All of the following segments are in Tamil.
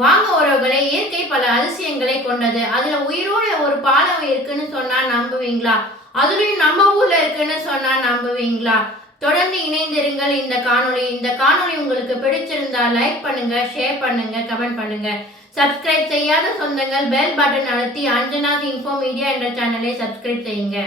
வாங்க உறவுகளே, இயற்கை பல அதிசயங்களை கொண்டது. அதுல உயிரோட ஒரு பாலம் இருக்குன்னு சொன்னா நம்புவீங்களா? அதுலயும் நம்ம ஊர்ல இருக்குன்னு சொன்னா நம்புவீங்களா? தொடர்ந்து இணைந்திருங்கள் இந்த காணொளி உங்களுக்கு பிடிச்சிருந்தா லைக் பண்ணுங்க, ஷேர் பண்ணுங்க, கமெண்ட் பண்ணுங்க. சப்ஸ்கிரைப் செய்யாத சொந்தங்கள் பெல் பட்டன் அழுத்தி அஞ்சனாஸ் இன்ஃபோ மீடியா என்ற சேனலை சப்ஸ்கிரைப் செய்யுங்க.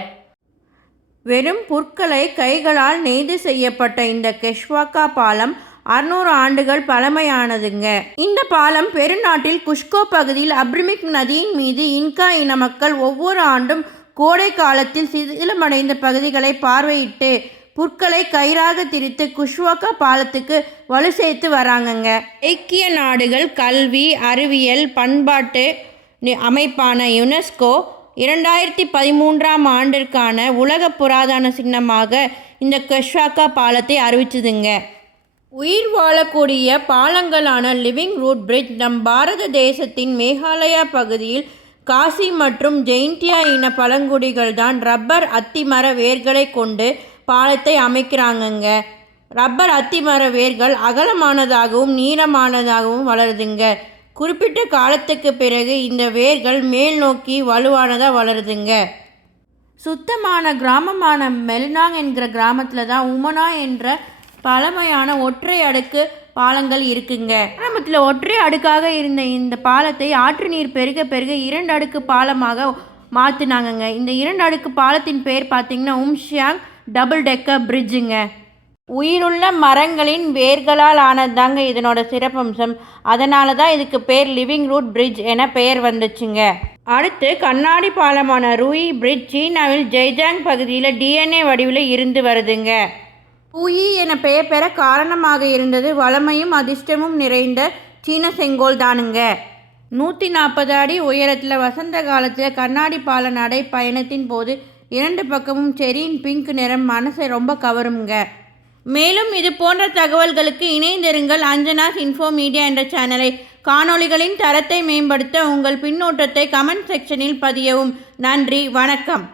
வெறும் புற்களை கைகளால் நெய்து செய்யப்பட்ட இந்த கெஷ்வாக்கா பாலம் 600 ஆண்டுகள் பழமையானதுங்க. இந்த பாலம் பெருநாட்டில் குஷ்கோ பகுதியில் அப்ரிமிக் நதியின் மீது இன்கா இன மக்கள் ஒவ்வொரு ஆண்டும் கோடை காலத்தில் சிதிலமடைந்த பகுதிகளை பார்வையிட்டு புற்களை கயிறாக திரித்து குஷ்வாக்கா பாலத்துக்கு வலு சேர்த்து வராங்கங்க. ஐக்கிய நாடுகள் கல்வி அறிவியல் பண்பாட்டு அமைப்பான யுனெஸ்கோ 2013ஆம் ஆண்டிற்கான உலக புராதன சின்னமாக இந்த கெஷ்வாக்கா பாலத்தை அறிவிச்சதுங்க. உயிர் வாழக்கூடிய பாலங்களான லிவிங் ரூட் பிரிட்ஜ் நம் பாரத தேசத்தின் மேகாலயா பகுதியில் காசி மற்றும் ஜெயின்டியா இன பழங்குடிகள் தான் ரப்பர் அத்திமர வேர்களை கொண்டு பாலத்தை அமைக்கிறாங்கங்க. ரப்பர் அத்திமர வேர்கள் அகலமானதாகவும் நீளமானதாகவும் வளருதுங்க. குறிப்பிட்ட காலத்துக்கு பிறகு இந்த வேர்கள் மேல் நோக்கி வலுவானதாக வளருதுங்க. சுத்தமான கிராமமான மெல்னாங் என்கிற கிராமத்தில் தான் உமனா என்ற பழமையான ஒற்றை அடுக்கு பாலங்கள் இருக்குங்க. ஆரம்பத்தில் ஒற்றை அடுக்காக இருந்த இந்த பாலத்தை ஆற்று நீர் பெருக பெருக 2 அடுக்கு பாலமாக மாற்றினாங்கங்க. இந்த 2 அடுக்கு பாலத்தின் பேர் பார்த்திங்கன்னா உம்ஷியாங் டபுள் டெக்கர் பிரிட்ஜுங்க. உயிருள்ள மரங்களின் வேர்களால் ஆனதுதாங்க இதனோட சிறப்பம்சம். அதனால தான் இதுக்கு பேர் லிவிங் ரூட் பிரிட்ஜ் என பெயர் வந்துச்சுங்க. அடுத்து கண்ணாடி பாலமான ரூயி பிரிட்ஜ் சீனாவில் ஜெய்ஜாங் பகுதியில் DNA வடிவில் இருந்து வருதுங்க. ரூயி என பெயர் பெற காரணமாக இருந்தது வளமையும் அதிர்ஷ்டமும் நிறைந்த சீன செங்கோல் தானுங்க. 140 அடி உயரத்தில் வசந்த காலத்தில் கண்ணாடி பால நடை பயணத்தின் போது 2 பக்கமும் செரியின் பிங்க் நிறம் மனசை ரொம்ப கவருங்க. மேலும் இது போன்ற தகவல்களுக்கு இணைந்திருங்கள் அஞ்சனாஸ் இன்ஃபோ மீடியா என்ற சேனலை. காணொளிகளின் தரத்தை மேம்படுத்த உங்கள் பின்னூட்டத்தை கமெண்ட் செக்ஷனில் பதியவும். நன்றி, வணக்கம்.